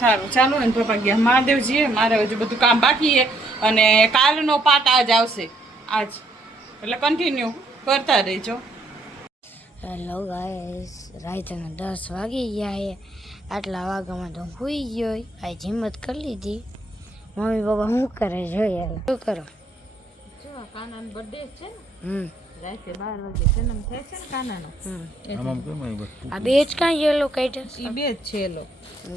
સારું ચાલો ને પપ્પા ગયા મહાદેવજીએ મારે હજુ બધું કામ બાકી છે અને કાલનો પાઠ આજ આવશે આજ એટલે કન્ટિન્યુ કરતા રહેજો. હેલો ગાઈસ, રાતના 10 વાગી ગયા છે. આટલા વાગ્યામાં તો સુઈ ગયો. આ હિંમત કરી લીધી. મમ્મી પપ્પા શું કરે જોઈએ શું કરો? જો કાનાનો બર્થડે છે ને, રાતે 12 વાગે જન્મ થાય છે ને કાનાનો. આ બે જ કાંઈ યેલો કાઢ્યા? એ બે જ છે એલો,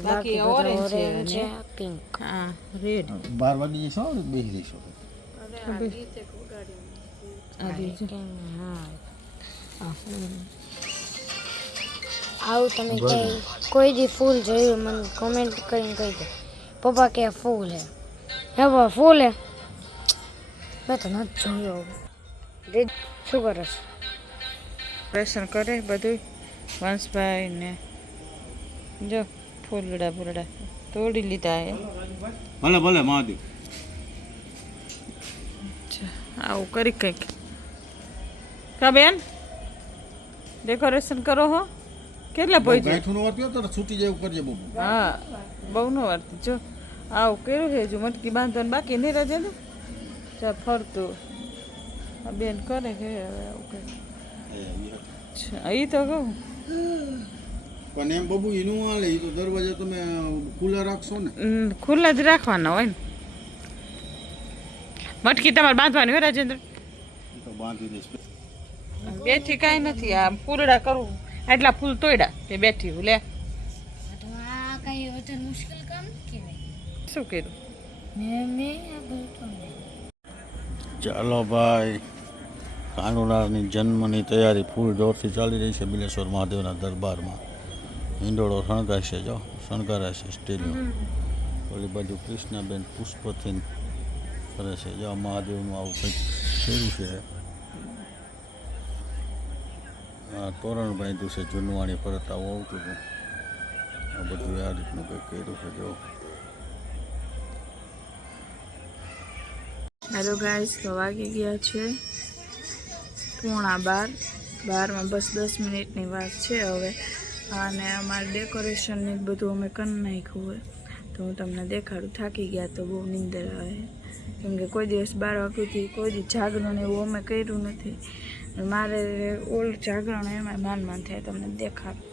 બાકી ઓરેન્જ છે, પિંક. હા રેડ. 12 વાગે છો બેસી જઈશું. આવું તમે ક્યાંય કોઈ દી ફૂલ જોયું મને કોમેન્ટ કરીને કહી દો. પપ્પા કે ફૂલ હે પપ્પા ફૂલ હે? મેં તો નથી જોયો. શું કરો છો? ઓપરેશન કરે બધું વંશભાઈ ને જો ફૂલડા ફૂલડા તોડી લીધા હે. ભલે ભલે મહાદેવ. આવું કરી કંઈક કા બેન ડેકોરેશન કરો હો. કેટલા પૈસા ગાયઠું નો વર્ત્યો તો છૂટી જાય કરજે બહુ. હા બહુ નો વર્તી જો આવું કર્યું છે હજુ મટકી બાંધવાનું બાકી નહીં રજે ને ચા ફરતું આ બેન કરે છે હવે આવું કંઈક. એ તો કહું પણ એમ બબુ એનું હાલે એ તો દરવાજા તમે ખુલ્લા રાખશો ને? ખુલ્લા જ રાખવાના હોય ને. મટકી તમારે બાંધવાની હોય રાજેન્દ્ર? તો બાંધી દઈશ. બેઠી કાંઈ નથી આ ફૂલડા કરવું એટલા ફૂલ તોડ્યા તે બેઠી હું લે. આ કઈ વધારે મુશ્કેલ કામ કહેવાય. શું કર્યું? ચાલો ભાઈ, કાનુડાની જન્મની તૈયારી ફૂલ જોરથી ચાલી રહી છે બિલેશ્વર મહાદેવના દરબારમાં. હિંડોળો શણગાય છે, જો શણગારાય છે સ્ટીલનો. ઓલી બાજુ કૃષ્ણાબેન પુષ્પથી કરે છે. જો મહાદેવનું આવું કંઈક કર્યું છે. આ તોરણ બાંધ્યું છે જૂનવાણી પરત આવું આવતું હતું. આ બધું આ રીતનું કંઈક કર્યું છે. જો હેલો ગાઈસ, તો વાગી ગયા છે 11:15. 12માં બસ 10 મિનિટની વાત છે હવે. અને અમારે ડેકોરેશનને બધું અમે કરી નાખ્યું હોય તો હું તમને દેખાડું. થાકી ગયા તો બહુ નીંદર આવે કેમ કે કોઈ દિવસ 12 વાગ્યાથી કોઈ દિવસ જાગરણ એવું અમે કર્યું નથી. મારે ઓલ્ડ જાગરણ એમાં માન થાય તમને દેખાડું.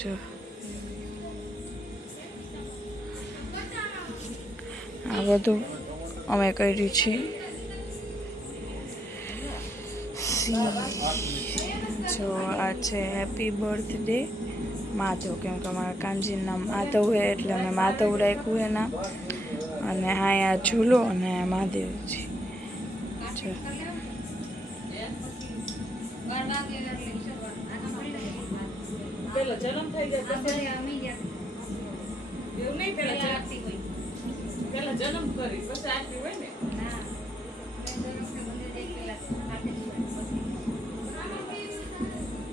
જો આ બધું અમે કર્યું છે. જો આ છે હેપી બર્થડે માધવ, કેમ કે અમારા કાનજીનું નામ માધવ છે એટલે અમે માધવ રાખ્યું છે નામ. અને અહીંયા ઝૂલો અને મહાદેવજી. જો પેલા જન્મ થઈ જાય એવું નહીં, પેલા જન્મ કરી પછી આરતી હોય ને.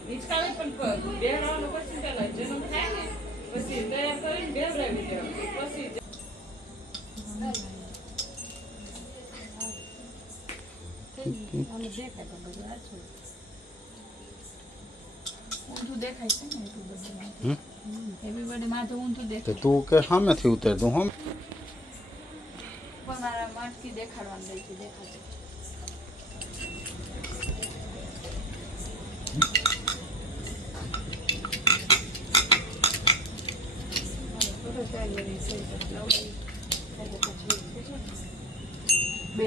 હિચકાવી પણ બેહવાનો પછી પેલા જન્મ થાય ને પછી તૈયાર કરીને બેહરાવી દેવાનું પછી ઊંધું દેખાય છે ને એટલું બધું. એવરીબડી માથું ઊંધું દેખાય. તું કે સામેથી ઉતર તું હમ. પણ મારા માટકી દેખાડવાનું રહી છે દેખાશે. બે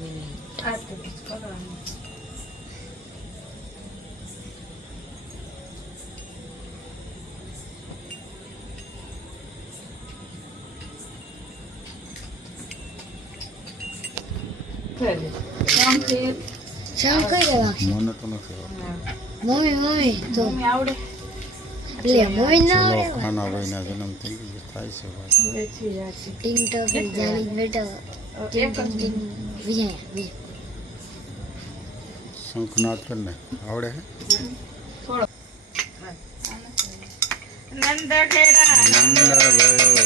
મિનિટ આ તો કરવાનું. શામ કઈ દેવા? મને તો નથી મમ્મી તો આવડે એટલે મમ્મી ના આવડે. ખાના ભાઈના જન્મ થઈ ગયો થાય છે ભાઈ. ટિંગ ટોક જાલી બેટા ટિંગ ટોક ટિંગ વિજય શંખનાથ ને આવડે હે? નંદ ખેરા નંદા ગયો ગયો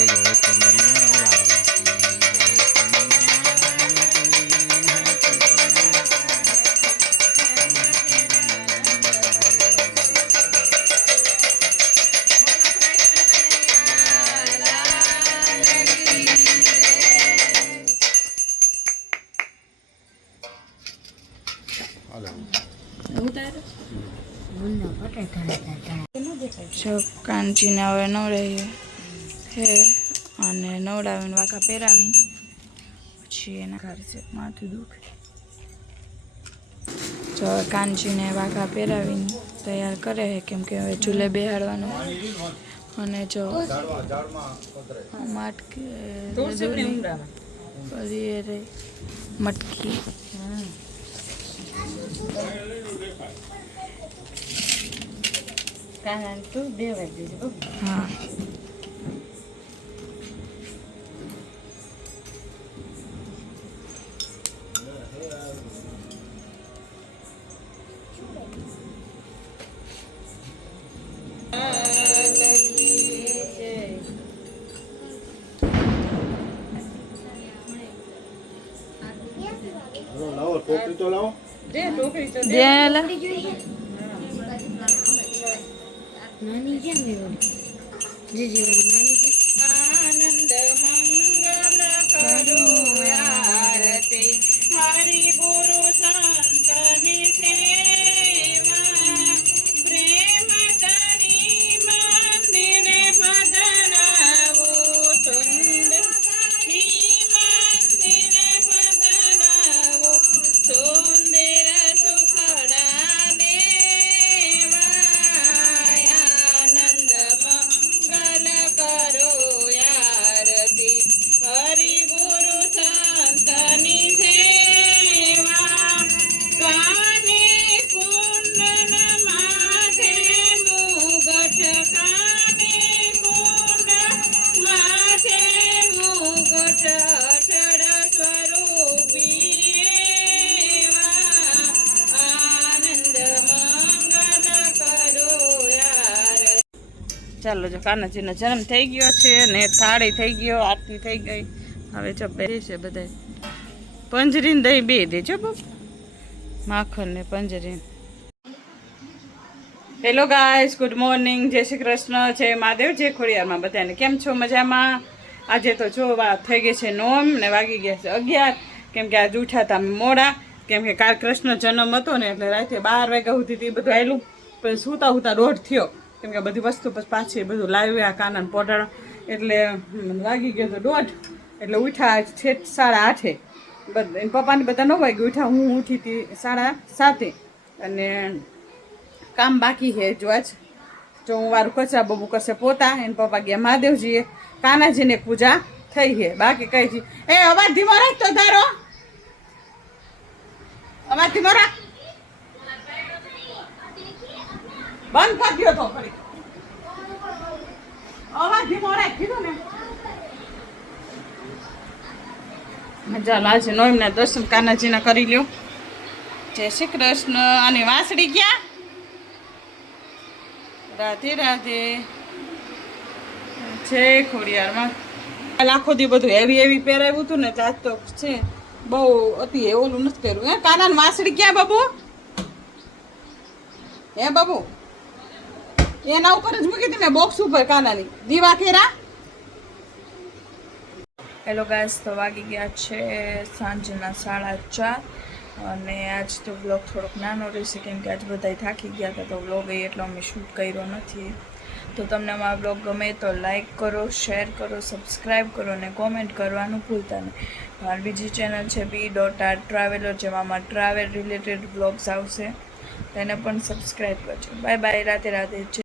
હાલે ગુંદા પટેટા જો કાનજીને હવે નવડાવીએ હે અને નવડાવીને વાંકા પહેરાવીને પછી એના ઘર છે માથું દુખે. જો હવે કાનજીને વાંકા પહેરાવીને તૈયાર કરે છે કેમ કે હવે ચૂલે બેહાડવાનું. અને જો માટકી બધી એ રહી મટકી તું બે વાગી દીધું. હા લાવો ટોપી તો લાવો. નાની કેમ જીજી નાની કેમ આનંદ મંગલ કરો આરતી હરિ ગુરુ સંતની સેવા પ્રેમ કરી મંદિરે પધરાવો સુંદર મંદિરે પધરાવો સુંદર સુખડા દેવા આનંદ મંગલ કરો આરતી હરિ ગુરુ સંતની સેવા કાને કુંડન માથે મુગટ કાને કુંડ માથે મુગટ અટળ સ્વરૂપી એવા આનંદ મંગલ કરો યાર. ચાલો જો કાનાજીનો જન્મ થઈ ગયો છે ને થાળી થઈ ગયો આરતી થઈ ગઈ. હવે જો બે છે બધા પંજરીને દહીં બે દેજો બાપ માખણ ને પંજરીને. હેલો ગાઈસ, ગુડ મોર્નિંગ, જય શ્રી કૃષ્ણ, જય મહાદેવ, જય ખોડિયારમાં બધાને. કેમ છો? મજામાં? આજે તો જો વાત થઈ ગઈ છે નોમ ને વાગી ગયા છે 11 કેમ કે આજ ઉઠ્યા હતા મોડા કેમ કે કાલ કૃષ્ણ જન્મ હતો ને એટલે રાતે 12 વાગ્યા સુધી બધું આવેલું પછી સૂતા સૂતા દોઢ થયો કેમ કે બધી વસ્તુ પછી પાછી બધું લાવ્યા કાનાને પોટાડા એટલે વાગી ગયો તો દોઢ એટલે ઉઠ્યા છેક 8:30 બધા પપ્પાને બધા 9 વાગે ઉઠ્યા. હું ઉઠી હતી 7:30 અને કામ બાકી છે જો આજ જો હું વારું કચરા બબુ કરશે પોતા એને પપ્પા ગયા મહાદેવજીએ કાનાજીને પૂજા થઈ છે બાકી કઈ છે. એ અવાજ ધીમો રાખ તો તારો અવાજ ધીમો રાખ બંધ કરી દો તો ફરી અવાજ ધીમો રાખ કીધું ને. ચાલો આજે નોમના દર્શન કાનાજીના કરી લ્યો. જય શ્રી કૃષ્ણ. અને વાંસળી ક્યાં? રાધે રાધે, જય ખોડિયારમાં. આખો દી બધું હેવી પહેરાવ્યું હતું ને આજ તો છે બહુ અતિ ઓલું નથી કર્યું. હે કાનાની વાંસળી ક્યાં બાબુ? હે બાબુ એના ઉપર જ મૂકી હતી મેં બોક્સ ઉપર કાનાની દીવા કેરા. હેલો ગાઈસ, તો વાગી ગયા છે સાંજના 4:30 અને આજ તો વ્લોગ થોડોક નાનો રહેશે કેમ કે આજ બધા થાકી ગયા હતા તો વ્લોગ એટલો અમે શૂટ કર્યો નથી. તો તમને અમારો વ્લોગ ગમે તો લાઈક કરો, શેર કરો, સબસ્ક્રાઈબ કરો અને કોમેન્ટ કરવાનું ભૂલતા નહીં. મારી બીજી ચેનલ છે B.R જેમાં ટ્રાવેલ રિલેટેડ વ્લોગ્સ આવશે તેને પણ સબસ્ક્રાઈબ કરજો. Bye bye, Radhe Radhe.